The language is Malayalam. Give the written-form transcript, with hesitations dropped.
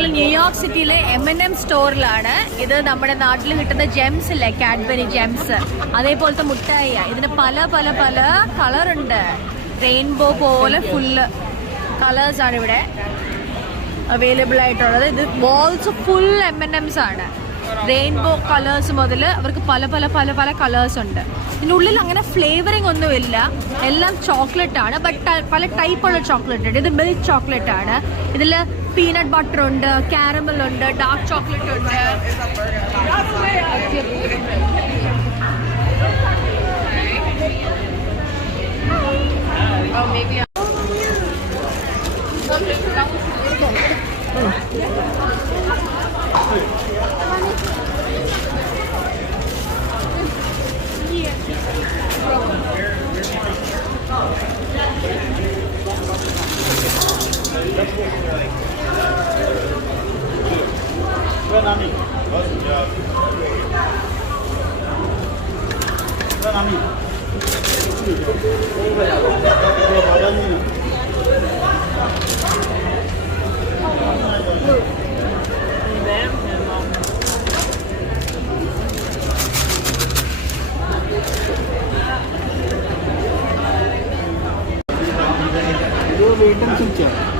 ന്യൂയോർക്ക് സിറ്റിയിലെ M&M സ്റ്റോറിലാണ്. ഇത് നമ്മുടെ നാട്ടിൽ കിട്ടുന്ന ജെംസ് ഇല്ലേ, കാഡ്ബറി ജെംസ്, അതേപോലത്തെ മുട്ടായി. ഇതിന് പല പല പല കളറുണ്ട്. റെയിൻബോ പോലെ ഫുള്ള് കളേഴ്സാണ് ഇവിടെ അവൈലബിൾ ആയിട്ടുള്ളത്. ഇത് ബോൾസ് ഫുൾ M&Ms ആണ്. റെയിൻബോ കളേഴ്സ് മുതൽ അവർക്ക് പല പല പല പല കളേഴ്സ് ഉണ്ട്. ഇതിനുള്ളിൽ അങ്ങനെ ഫ്ലേവറിങ് ഒന്നുമില്ല, എല്ലാം ചോക്ലേറ്റ് ആണ്. ബട്ട് പല ടൈപ്പുള്ള ചോക്ലേറ്റ് ഉണ്ട്. ഇത് മിൽക്ക് ചോക്ലേറ്റ് ആണ്. ഇതിൽ പീനട്ട് ബട്ടർ ഉണ്ട്, കാരമൽ ഉണ്ട്, ഡാർക്ക് ചോക്ലേറ്റ് ഉണ്ട്. वेट एंड स्विच है.